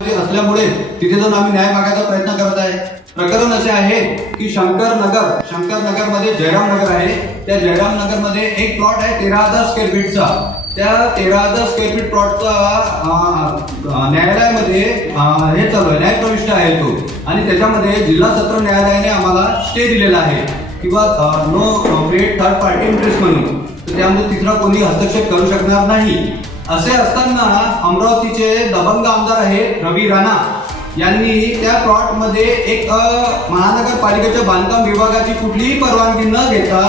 असल्यामुळे तिथे जाऊन आम्ही न्याय मागायचा प्रयत्न करत आहे. प्रकरण असे आहे की शंकर नगर शंकर नगरमध्ये जयराम नगर आहे. त्या जयराम नगरमध्ये एक प्लॉट आहे तेरा हजार स्क्वेअर फीटचा त्या तेरा हजार स्क्वेअर फीट प्लॉटचा न्यायालयामध्ये हे चालू आहे. न्यायप्रविष्ट आहे तो. आणि त्याच्यामध्ये जिल्हा सत्र न्यायालयाने आम्हाला स्टे दिलेला आहे. किंवा नो थर्ड पार्टी इंटरेस्ट म्हणून. त्यामुळे तिथला कोणी हस्तक्षेप करू शकणार नाही. असे असताना अमरावतीचे दबंग आमदार आहेत रवी राणा. यांनी त्या प्लॉटमध्ये एक महानगरपालिकेच्या बांधकाम विभागाची कुठलीही परवानगी न घेता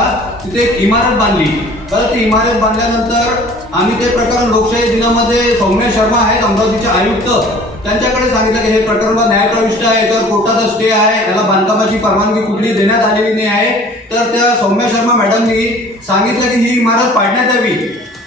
तिथे एक इमारत बांधली. तर ती इमारत बांधल्यानंतर आम्ही ते प्रकरण लोकशाही दिनामध्ये सौम्य शर्मा आहेत अमरावतीचे आयुक्त. त्यांच्याकडे सांगितलं की हे प्रकरण न्यायप्रविष्ट आहे याच्यावर कोर्टाचा स्टे आहे याला बांधकामाची परवानगी कुठली देण्यात आलेली नाही आहे. तर त्या सौम्य शर्मा मॅडमनी सांगितलं की ही इमारत पाडण्यात यावी.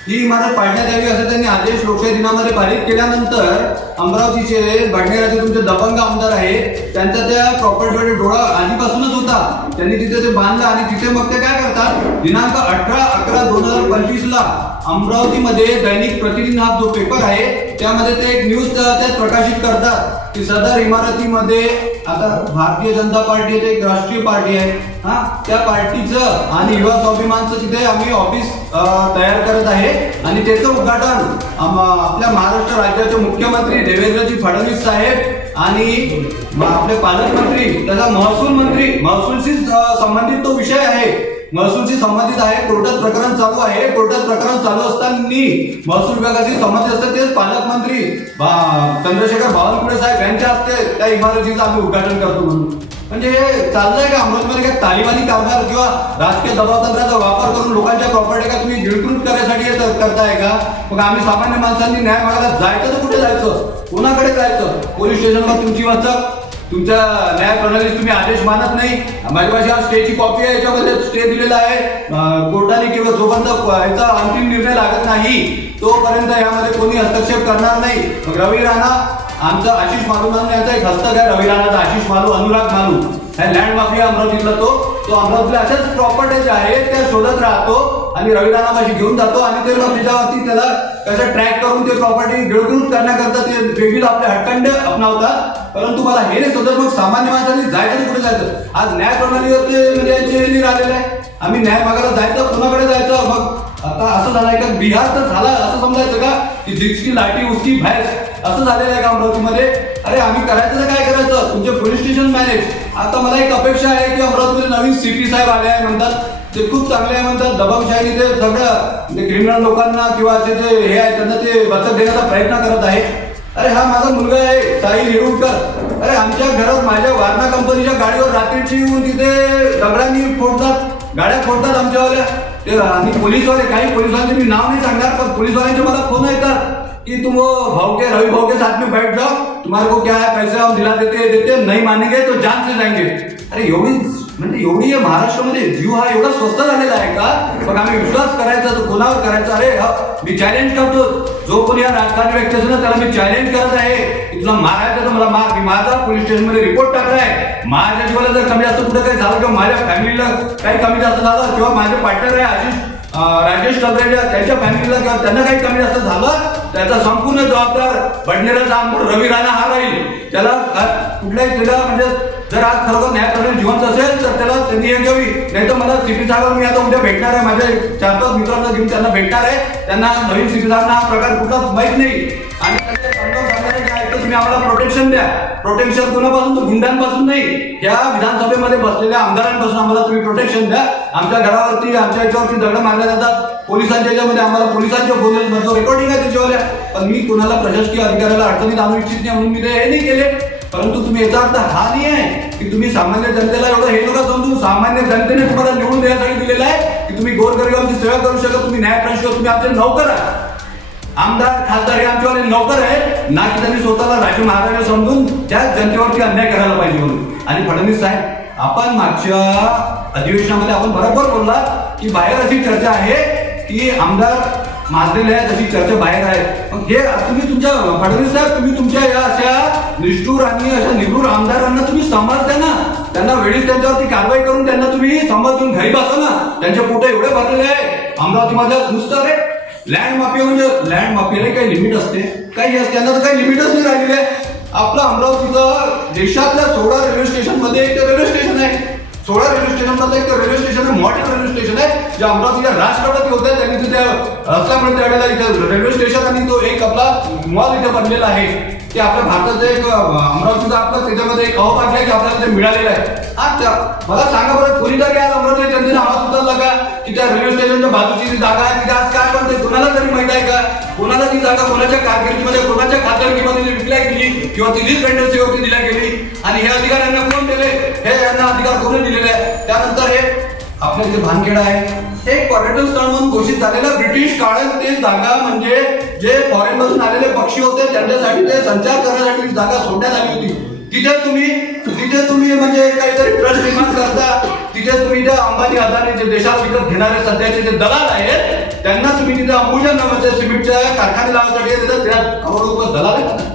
ही इमारत पाडण्यात यावी असं त्यांनी आदेश लोकशाही दिनामध्ये पारित केल्यानंतर अमरावतीचे बडनेराचे तुमचे दबंग आमदार आहे त्यांचा त्या प्रॉपर्टीवर डोळा आधीपासूनच होता. त्यांनी तिथे ते बांधलं आणि तिथे मग ते काय करतात? दिनांक अठरा अकरा दोन हजार पंचवीस ला अमरावतीमध्ये दैनिक प्रतिदिन हा जो पेपर आहे त्यामध्ये ते एक न्यूज त्यात प्रकाशित करतात की सदर इमारतीमध्ये आता भारतीय जनता पार्टी एक राष्ट्रीय पार्टी आहे. हा त्या पार्टीचं आणि युवा स्वाभिमानचं तिथे आम्ही ऑफिस तयार करत आहे. आणि त्याचं उद्घाटन आपल्या महाराष्ट्र राज्याचे मुख्यमंत्री देवेंद्रजी फडणवीस साहेब आणि आपले पालकमंत्री त्याचा महसूल मंत्री महसूलशी संबंधित तो विषय आहे. महसूलशी संबंधित आहे कोर्टात प्रकरण चालू आहे. कोर्टात प्रकरण चालू असताना महसूल विभागाशी संबंधित असते तेच पालकमंत्री चंद्रशेखर बावनकुळे साहेब यांच्या हस्ते त्या इमारतीचं आम्ही उद्घाटन करतो म्हणून. म्हणजे हे चाललंय का? अमरावतीमध्ये काय तालिबानी कामगार किंवा राजकीय दबावतंत्राचा वापर करून लोकांच्या प्रॉपर्टी का तुम्ही गिळकृत करायसाठी हे करताय का? मग आम्ही सामान्य माणसांनी न्याय मागायला जायचं तर कुठे जायचं? कोणाकडे जायचं? पोलीस स्टेशनवर तुमची वाचक तुमच्या न्याय प्रणालीत तुम्ही आदेश मानत नाही. माझ्यापाशी हा स्टेची कॉपी आहे याच्यामध्ये स्टे दिलेला आहे. कोर्टाने किंवा जोपर्यंत याचा अंतिम निर्णय लागत नाही तोपर्यंत यामध्ये कोणी हस्तक्षेप करणार नाही. मग रवी राणा आमचा आशिष मालू म्हणून याचा एक हस्तक आहे. रवी राणाचा आशिष मालू अनुराग मालू. हा लँड माफिया अमरावतीतला तो. तो अमरावतीला अशाच प्रॉपर्टी ज्या आहेत त्या शोधत राहतो. आणि रविदाना पाशी माझी घेऊन जातो. आणि ते मग त्याच्यावरती त्याला कसं ट्रॅक करून ते प्रॉपर्टी गिळगुळूत करण्याकरता ते वेगळी आपले हट्टंड अपनावतात. परंतु मला हे नाही समजत मग सामान्य माणसांनी जायचं कुठे जायचं? आज न्याय प्रणालीवरती म्हणजे यांची राहिलेलं आहे. आम्ही न्याय मागायला जायचं कुणाकडे जायचं? मग आता असं झालंय का? बिहार तर झालं असं समजायचं का? की जितकी लाठी उसकी भैस असं झालेलं आहे का अमरावतीमध्ये? अरे आम्ही करायचं तर काय करायचं? तुमचे पोलीस स्टेशन मॅनेज आता मला एक अपेक्षा आहे की अमरावतीमध्ये नवीन सिटी साहेब आले आहे म्हणतात. ते खूप चांगले आहे म्हणतात. दबावशाही ते सगळं म्हणजे क्रिमिनल लोकांना किंवा जे जे हे आहे त्यांना ते बचत देण्याचा प्रयत्न करत आहे अरे हा माझा मुलगा आहे. साहिल हिरुडकर अरे आमच्या घरात माझ्या वारणा कंपनीच्या गाडीवर रात्रीची येऊन तिथे दगडांनी फोडतात. गाड्या फोडतात आमच्यावाल्या. ते आणि पोलीसवाले काही पोलीसवाल्यांचे मी नाव नाही सांगणार पण पोलिसवाल्यांचे मला फोन येतात. कि तुम भाव के रवि भाव के साथ में बैठ जाओ। तुम्हारे को क्या है? पैसे हम दिला देते देते नहीं मानेंगे तो जान से जाएंगे। अरे एवढी म्हणजे एवढी आहे महाराष्ट्रामध्ये जीव हा एवढा स्वस्त झालेला आहे का? मग आम्ही विश्वास करायचा तो कोणावर करायचा? अरे मी चॅलेंज करतो. जो कोणी या राजकारणी व्यक्ती असेल ना त्याला मी चॅलेंज करत आहे. की तुला मारायचं तर मला मार मी माझा पोलीस स्टेशनमध्ये रिपोर्ट टाकलाय माझ्या जीवाला जर कमी जास्त कुठं काही झालं किंवा माझ्या फॅमिलीला काही कमी जास्त झालं किंवा माझे पार्टनर आहे आशिष राजेश टबरेजा त्यांच्या फॅमिलीला किंवा त्यांना काही कमी जास्त झालं त्याचा संपूर्ण जबाबदार बडनेराचा आमदार रवी राणा हा राहील. त्याला कुठल्याही त्याला म्हणजे जर आज खरोखर न्यायप्रणाली जिवंत असेल तर त्याला त्यांनी हे घ्यावी नाही तर मला सीपी साहेब मी आता उद्या भेटणार आहे. माझ्या चार पाच मित्रांना घेऊन त्यांना भेटणार आहे. त्यांना नवीन सीपी साहेबांना हा प्रकार कुठलाच माहीत नाही. आणि तुम्ही आम्हाला प्रोटेक्शन द्या. प्रोटेक्शन कोणापासून? तर गुंडांपासून नाही. या विधानसभेमध्ये बसलेल्या आमदारांपासून आम्हाला तुम्ही प्रोटेक्शन द्या. आमच्या घरावरती आमच्या याच्यावरती दगड मारल्या जातात. पोलिसांच्या याच्यामध्ये आम्हाला पोलिसांच्या फोन रेकॉर्डिंग आहे त्याच्यावाल्या. पण मी कोणाला प्रशासकीय अधिकाऱ्याला अडचणीत आणू इच्छित नाही म्हणून मी ते हे नाही केले. परंतु तुम्ही याचा अर्थ हा नाही आहे की तुम्ही सामान्य जनतेला एवढं हे नका समजून सामान्य जनतेने तुम्हाला निवडून देण्यासाठी दिलेलं आहे की तुम्ही गोरगरिबांची सेवा करू शकता तुम्ही न्यायप्रश्न तुम्ही आमचे नोकर आहात. आमदार खासदार हे आमच्यावाले नोकर आहे ना की त्यांनी स्वतःला राजू महाराज समजून त्या जनतेवरती अन्याय करायला पाहिजे म्हणून. आणि फडणवीस साहेब आपण मागच्या अधिवेशनामध्ये आपण बरोबर बोलला की बाहेर अशी चर्चा आहे की आमदार माजलेले आहेत अशी चर्चा बाहेर आहे. मग हे तुम्ही तुमच्या फडणवीस साहेब तुम्ही तुमच्या या अशा निष्ठूर आणि अशा निगूर आमदारांना तुम्ही सांभाळता ना? त्यांना वेळीच त्यांच्यावरती कारवाई करून त्यांना तुम्ही समजून घरी बसा ना. त्यांच्या पोटे एवढे भरलेले आहे. अमरावतीमध्ये नुसतं रे. लँड माफिया म्हणजे लँड माफियाला काही लिमिट असते. काही असते त्यांना तर काही लिमिटच नाही राहिलेली आहे. आपलं अमरावतीचं देशातल्या सोळा रेल्वे स्टेशनमध्ये एक रेल्वे स्टेशन आहे. सोळा रेल्वे स्टेशन मधलं एक रेल्वे स्टेशन आहे मॉडेल रेल्वे स्टेशन आहे जे अमरावतीच्या राष्ट्रपती होते त्यांनी तिथे असल्यामुळे त्यावेळेला इथे रेल्वे स्टेशन आणि तो एक आपला मॉल इथे बनलेला आहे. ते आपल्या भारताचं एक अमरावतीचा आपला त्याच्यामध्ये एक अवभाग्य आहे की आपल्याला ते मिळालेलं आहे. आज मला सांगा बरं कोणीतरी आज अमरावती जनतेने आवाज उचलला का? की रेल्वे स्टेशनच्या बाजूची जी जागा आहे तिथे आज काय म्हणते? कोणाला तरी माहीत आहे का? कोणाला ती जागा कोणाच्या कारकिर्दीमध्ये कोणाच्या खासदारकीमध्ये विकल्या गेली किंवा ती लीज वेंडर्सवरती दिल्या गेली आणि हे अधिकार यांना कोण दिले? हे यांना अधिकार कोणी दिलेले आहे? त्यानंतर हे आपल्या इथे भानखेडा आहे. हे एक पर्यटन स्थळ म्हणून घोषित झालेलं ब्रिटिश काळात ते जागा म्हणजे जे फॉरेन मधून आलेले पक्षी होते त्यांच्यासाठी ते संचार करण्यासाठी जागा सोडण्यात आली होती. तिथे तुम्ही तिथे तुम्ही म्हणजे काहीतरी ट्रस्ट निर्माण करता तिथे तुम्ही त्या अंबानी अदानी जे देशात विकत घेणारे सध्याचे जे दलाल आहेत त्यांना तुम्ही तिथे अंबुजा नावाच्या सिमेंटच्या कारखाने लावण्यासाठी त्या रुपये दलाल आहेत